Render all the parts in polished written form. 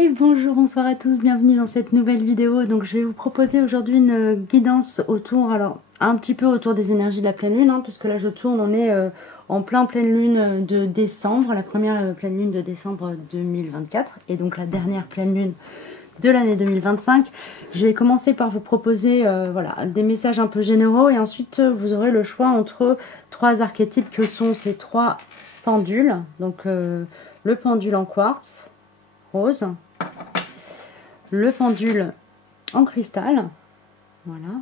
Et bonjour, bonsoir à tous, bienvenue dans cette nouvelle vidéo. Donc je vais vous proposer aujourd'hui une guidance autour, alors un petit peu autour des énergies de la pleine lune, puisque là je tourne, on est en pleine lune de décembre, la première pleine lune de décembre 2024, et donc la dernière pleine lune de l'année 2025. Je vais commencer par vous proposer voilà, des messages un peu généraux, et ensuite vous aurez le choix entre trois archétypes que sont ces trois pendules. Donc le pendule en quartz rose, le pendule en cristal, voilà,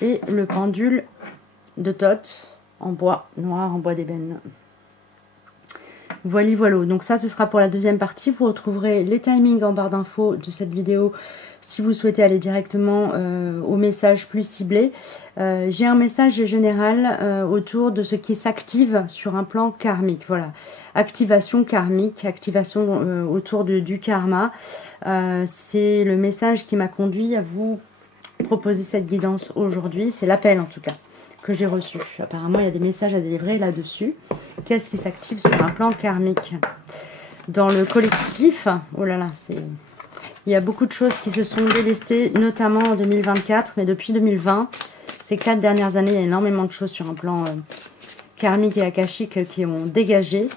et le pendule de Thoth en bois noir, en bois d'ébène. Voilà, voilà. Donc ça, ce sera pour la deuxième partie. Vous retrouverez les timings en barre d'infos de cette vidéo si vous souhaitez aller directement au message plus ciblé. J'ai un message général autour de ce qui s'active sur un plan karmique. Voilà, activation karmique, activation autour du karma. C'est le message qui m'a conduit à vous proposer cette guidance aujourd'hui. C'est l'appel en tout cas que j'ai reçu. Apparemment, il y a des messages à délivrer là-dessus. Qu'est-ce qui s'active sur un plan karmique? Dans le collectif, oh là là, il y a beaucoup de choses qui se sont délestées, notamment en 2024, mais depuis 2020, ces 4 dernières années, il y a énormément de choses sur un plan karmique et akashique qui ont dégagé,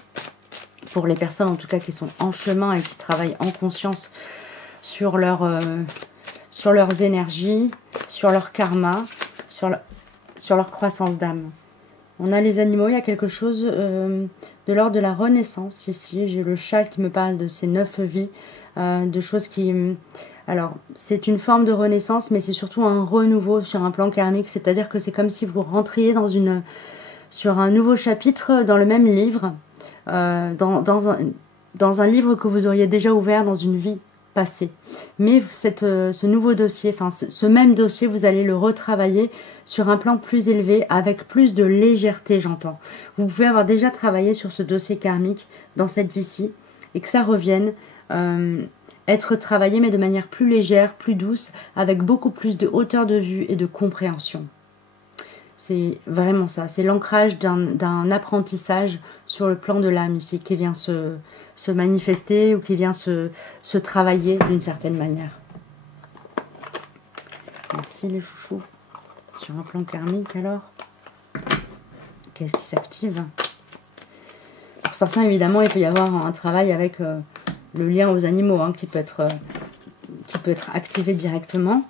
pour les personnes en tout cas qui sont en chemin et qui travaillent en conscience sur leurs énergies, sur leur karma, sur leur croissance d'âme. On a les animaux, il y a quelque chose de l'ordre de la renaissance ici. J'ai le chat qui me parle de ces 9 vies, de choses qui... Alors, c'est une forme de renaissance, mais c'est surtout un renouveau sur un plan karmique. C'est-à-dire que c'est comme si vous rentriez sur un nouveau chapitre dans le même livre, dans un livre que vous auriez déjà ouvert dans une vie passée. Mais ce nouveau dossier, enfin ce même dossier, vous allez le retravailler sur un plan plus élevé, avec plus de légèreté, j'entends. Vous pouvez avoir déjà travaillé sur ce dossier karmique dans cette vie-ci, et que ça revienne être travaillé, mais de manière plus légère, plus douce, avec beaucoup plus de hauteur de vue et de compréhension. C'est vraiment ça, c'est l'ancrage d'un apprentissage sur le plan de l'âme ici, qui vient se manifester ou qui vient se travailler d'une certaine manière. Merci les chouchous. Sur un plan karmique alors, qu'est-ce qui s'active? Pour certains évidemment il peut y avoir un travail avec le lien aux animaux qui peut être activé directement.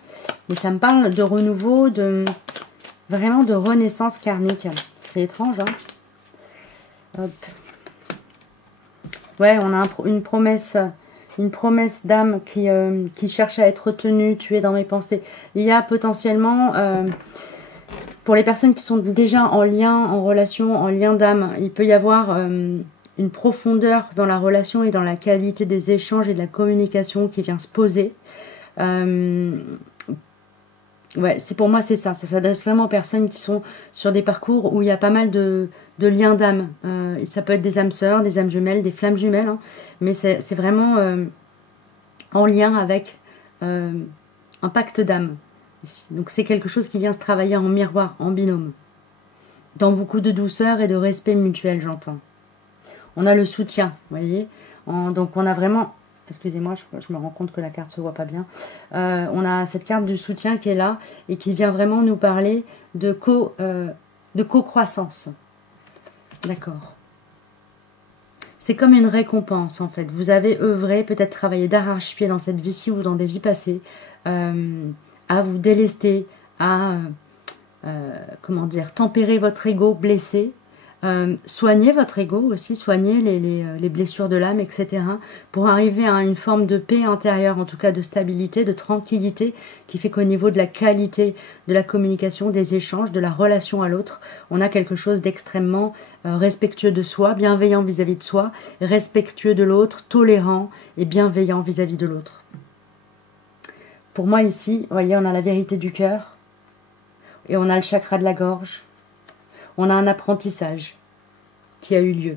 Mais ça me parle de renouveau, vraiment de renaissance karmique. C'est étrange, Hop. Ouais, on a une promesse d'âme qui cherche à être tenue, tuée dans mes pensées. Il y a potentiellement, pour les personnes qui sont déjà en lien, en relation, en lien d'âme, il peut y avoir une profondeur dans la relation et dans la qualité des échanges et de la communication qui vient se poser. Ouais, pour moi, c'est ça. Ça s'adresse vraiment aux personnes qui sont sur des parcours où il y a pas mal de liens d'âme. Ça peut être des âmes sœurs, des âmes jumelles, des flammes jumelles. Mais c'est vraiment en lien avec un pacte d'âme. Donc c'est quelque chose qui vient se travailler en miroir, en binôme. Dans beaucoup de douceur et de respect mutuel, j'entends. On a le soutien, vous voyez. Donc on a vraiment... Excusez-moi, je me rends compte que la carte se voit pas bien. On a cette carte du soutien qui est là et qui vient vraiment nous parler de co-croissance. D'accord. C'est comme une récompense en fait. Vous avez œuvré, peut-être travaillé d'arrache-pied dans cette vie-ci ou dans des vies passées, à vous délester, à comment dire, tempérer votre ego blessé. Soignez votre ego aussi, soignez les blessures de l'âme, etc. pour arriver à une forme de paix intérieure, en tout cas de stabilité, de tranquillité, qui fait qu'au niveau de la qualité de la communication, des échanges, de la relation à l'autre, on a quelque chose d'extrêmement respectueux de soi, bienveillant vis-à-vis de soi, respectueux de l'autre, tolérant et bienveillant vis-à-vis de l'autre. Pour moi ici, vous voyez, on a la vérité du cœur et on a le chakra de la gorge. On a un apprentissage qui a eu lieu,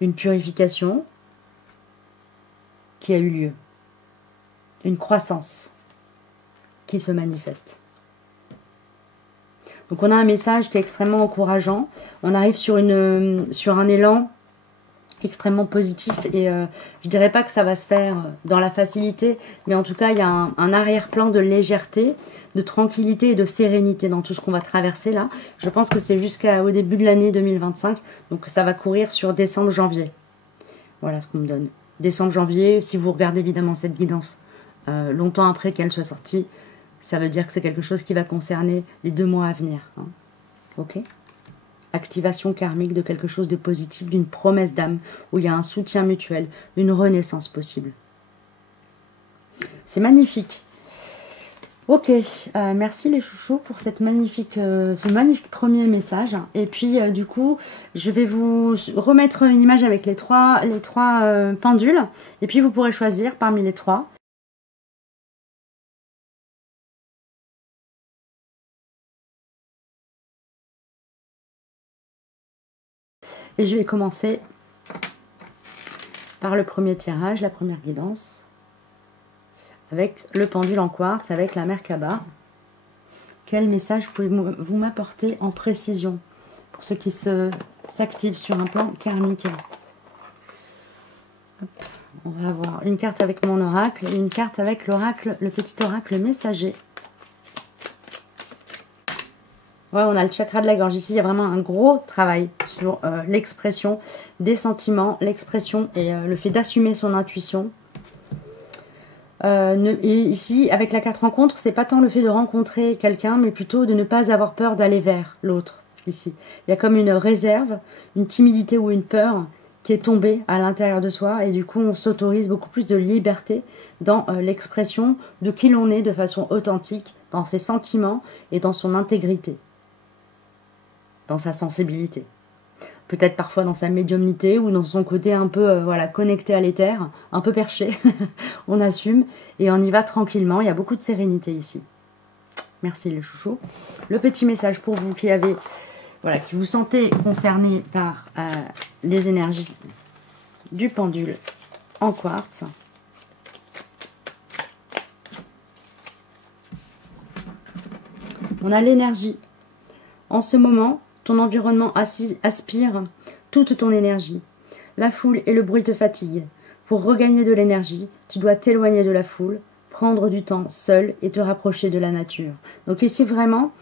une purification qui a eu lieu, une croissance qui se manifeste. Donc on a un message qui est extrêmement encourageant. On arrive sur un élan extrêmement positif et je dirais pas que ça va se faire dans la facilité, mais en tout cas il y a un arrière-plan de légèreté, de tranquillité et de sérénité dans tout ce qu'on va traverser là. Je pense que c'est jusqu'au début de l'année 2025, donc ça va courir sur décembre-janvier. Voilà ce qu'on me donne. Décembre-janvier, si vous regardez évidemment cette guidance longtemps après qu'elle soit sortie, ça veut dire que c'est quelque chose qui va concerner les 2 mois à venir. Hein. Ok ? Activation karmique de quelque chose de positif, d'une promesse d'âme, où il y a un soutien mutuel, une renaissance possible. C'est magnifique. Ok, merci les chouchous pour ce magnifique premier message. Et puis du coup, je vais vous remettre une image avec les trois pendules. Et puis vous pourrez choisir parmi les 3. Et je vais commencer par le premier tirage, la première guidance, avec le pendule en quartz, avec la Merkaba. Quel message pouvez-vous m'apporter en précision pour ceux qui s'activent sur un plan karmique? Hop, on va avoir une carte avec mon oracle et une carte avec l'oracle, le petit oracle messager. Ouais, on a le chakra de la gorge. Ici, il y a vraiment un gros travail sur l'expression des sentiments, l'expression et le fait d'assumer son intuition. Et ici, avec la carte rencontre, c'est pas tant le fait de rencontrer quelqu'un, mais plutôt de ne pas avoir peur d'aller vers l'autre. Ici, il y a comme une réserve, une timidité ou une peur qui est tombée à l'intérieur de soi, et du coup, on s'autorise beaucoup plus de liberté dans l'expression de qui l'on est de façon authentique, dans ses sentiments et dans son intégrité, dans sa sensibilité. Peut-être parfois dans sa médiumnité ou dans son côté un peu voilà, connecté à l'éther, un peu perché. On assume et on y va tranquillement. Il y a beaucoup de sérénité ici. Merci les chouchous. Le petit message pour vous qui avez, voilà, qui vous sentez concerné par les énergies du pendule en quartz. On a l'énergie. En ce moment, ton environnement aspire toute ton énergie. La foule et le bruit te fatiguent. Pour regagner de l'énergie, tu dois t'éloigner de la foule, prendre du temps seul et te rapprocher de la nature. Donc ici vraiment,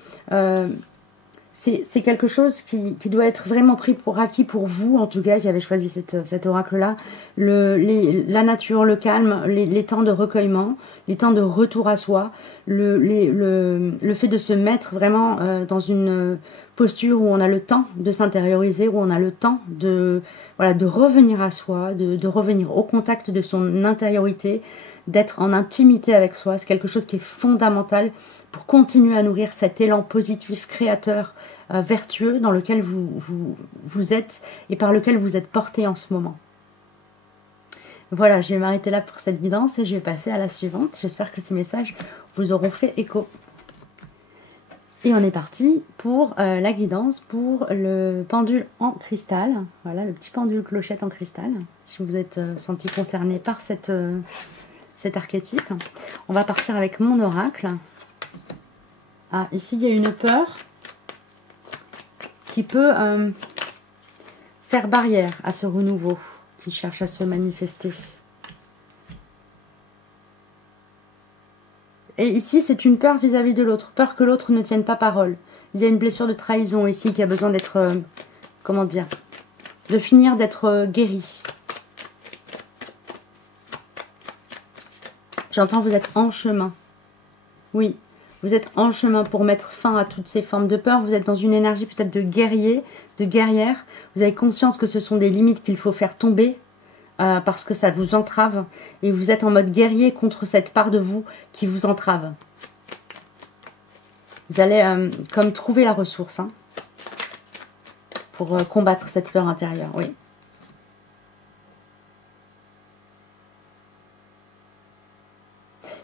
c'est quelque chose qui doit être vraiment pris pour acquis pour vous, en tout cas, qui avez choisi cet oracle-là. La nature, le calme, les temps de recueillement, les temps de retour à soi, le fait de se mettre vraiment dans une posture où on a le temps de s'intérioriser, où on a le temps de revenir à soi, de revenir au contact de son intériorité, d'être en intimité avec soi. C'est quelque chose qui est fondamental pour continuer à nourrir cet élan positif, créateur, vertueux dans lequel vous êtes et par lequel vous êtes porté en ce moment. Voilà, je vais m'arrêter là pour cette guidance et je vais passer à la suivante. J'espère que ces messages vous auront fait écho. Et on est parti pour la guidance pour le pendule en cristal. Voilà, le petit pendule clochette en cristal. Si vous êtes senti concerné par cet archétype. On va partir avec mon oracle. Ah, ici, il y a une peur qui peut faire barrière à ce renouveau qui cherche à se manifester. Et ici, c'est une peur vis-à-vis de l'autre. Peur que l'autre ne tienne pas parole. Il y a une blessure de trahison ici qui a besoin d'être, comment dire, de finir d'être guérie. J'entends vous êtes en chemin. Oui, vous êtes en chemin pour mettre fin à toutes ces formes de peur. Vous êtes dans une énergie peut-être de guerrier, de guerrière. Vous avez conscience que ce sont des limites qu'il faut faire tomber. Parce que ça vous entrave et vous êtes en mode guerrier contre cette part de vous qui vous entrave. Vous allez comme trouver la ressource pour combattre cette peur intérieure, oui.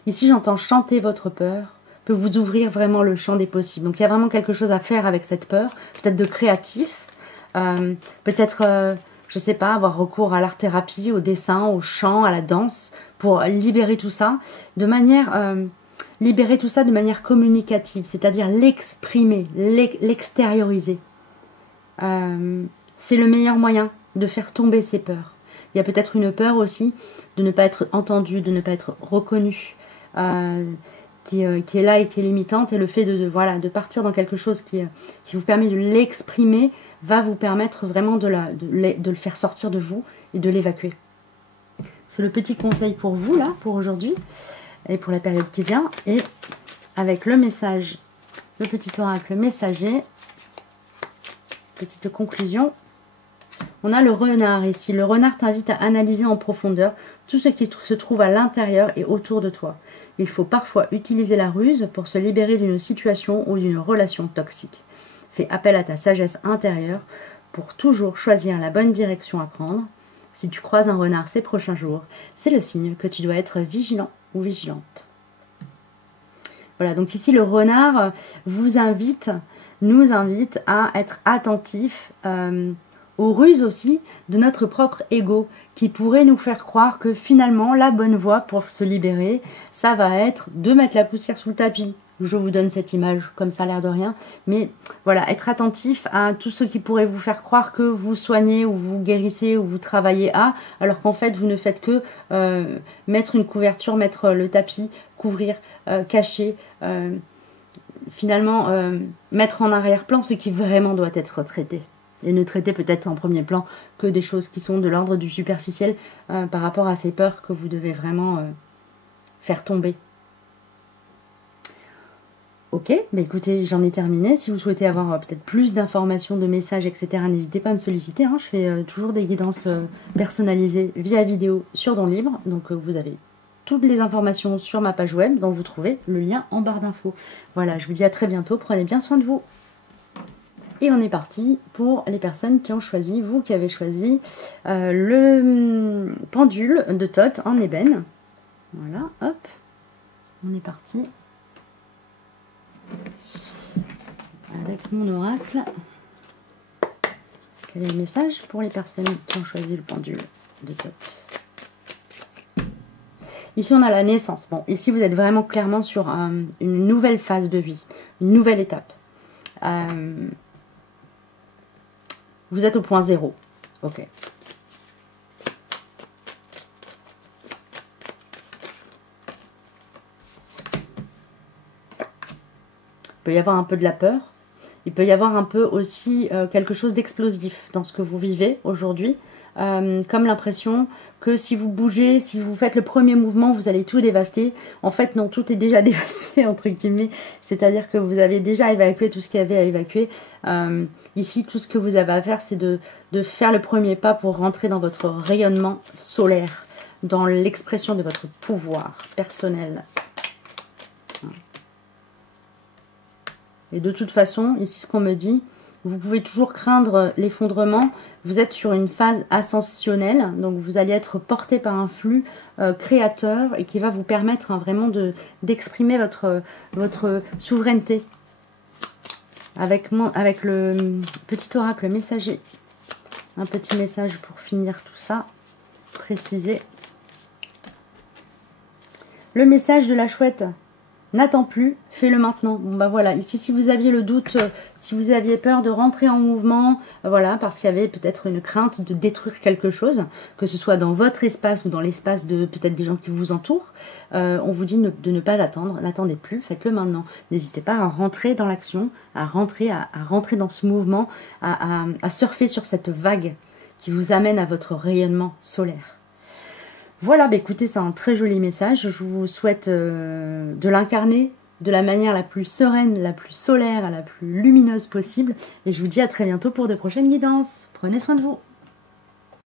Ici, j'entends chanter votre peur, peut vous ouvrir vraiment le champ des possibles. Donc, il y a vraiment quelque chose à faire avec cette peur, peut-être de créatif, peut-être... je ne sais pas, avoir recours à l'art-thérapie, au dessin, au chant, à la danse, pour libérer tout ça de manière, communicative, c'est-à-dire l'exprimer, l'extérioriser. C'est le meilleur moyen de faire tomber ces peurs. Il y a peut-être une peur aussi de ne pas être entendu, de ne pas être reconnu, qui est là et qui est limitante. Et le fait voilà, de partir dans quelque chose qui vous permet de l'exprimer va vous permettre vraiment de le faire sortir de vous et de l'évacuer. C'est le petit conseil pour vous, là, pour aujourd'hui, et pour la période qui vient. Et avec le message, le petit oracle messager, petite conclusion. On a le renard ici. Le renard t'invite à analyser en profondeur tout ce qui se trouve à l'intérieur et autour de toi. Il faut parfois utiliser la ruse pour se libérer d'une situation ou d'une relation toxique. Fais appel à ta sagesse intérieure pour toujours choisir la bonne direction à prendre. Si tu croises un renard ces prochains jours, c'est le signe que tu dois être vigilant ou vigilante. Voilà, donc ici le renard nous invite à être attentifs aux ruses aussi de notre propre ego, qui pourrait nous faire croire que finalement la bonne voie pour se libérer, ça va être de mettre la poussière sous le tapis. Je vous donne cette image comme ça, l'air de rien, mais voilà, être attentif à tout ce qui pourrait vous faire croire que vous soignez ou vous guérissez ou vous travaillez alors qu'en fait vous ne faites que mettre une couverture, mettre le tapis, couvrir, cacher, finalement mettre en arrière-plan ce qui vraiment doit être traité. Et ne traiter peut-être en premier plan que des choses qui sont de l'ordre du superficiel par rapport à ces peurs que vous devez vraiment faire tomber. Ok, bah écoutez, j'en ai terminé. Si vous souhaitez avoir peut-être plus d'informations, de messages, etc., n'hésitez pas à me solliciter. Je fais toujours des guidances personnalisées via vidéo sur Don Libre. Donc vous avez toutes les informations sur ma page web dont vous trouvez le lien en barre d'infos. Voilà, je vous dis à très bientôt. Prenez bien soin de vous. Et on est parti pour les personnes qui ont choisi, vous qui avez choisi le pendule de Thoth en ébène. Voilà, hop, on est parti. Avec mon oracle. Quel est le message pour les personnes qui ont choisi le pendule de Thoth? Ici, on a la naissance. Bon, ici, vous êtes vraiment clairement sur une nouvelle phase de vie, une nouvelle étape. Vous êtes au point zéro. Ok. Il peut y avoir un peu de la peur. Il peut y avoir un peu aussi quelque chose d'explosif dans ce que vous vivez aujourd'hui. Comme l'impression que si vous bougez, si vous faites le premier mouvement, vous allez tout dévaster. En fait, non, tout est déjà dévasté, entre guillemets. C'est-à-dire que vous avez déjà évacué tout ce qu'il y avait à évacuer. Ici, tout ce que vous avez à faire, c'est de faire le premier pas pour rentrer dans votre rayonnement solaire, dans l'expression de votre pouvoir personnel. Et de toute façon, ici, ce qu'on me dit, vous pouvez toujours craindre l'effondrement. Vous êtes sur une phase ascensionnelle, donc vous allez être porté par un flux créateur et qui va vous permettre vraiment d'exprimer votre souveraineté. Avec le petit oracle messager, un petit message pour finir tout ça, préciser. Le message de la chouette. N'attends plus, fais-le maintenant. Bon bah voilà, ici si vous aviez le doute, si vous aviez peur de rentrer en mouvement, voilà, parce qu'il y avait peut-être une crainte de détruire quelque chose, que ce soit dans votre espace ou dans l'espace de peut-être des gens qui vous entourent, on vous dit de ne pas attendre, n'attendez plus, faites-le maintenant. N'hésitez pas à rentrer dans l'action, à rentrer dans ce mouvement, à surfer sur cette vague qui vous amène à votre rayonnement solaire. Voilà, bah écoutez, c'est un très joli message. Je vous souhaite de l'incarner de la manière la plus sereine, la plus solaire, la plus lumineuse possible. Et je vous dis à très bientôt pour de prochaines guidances. Prenez soin de vous.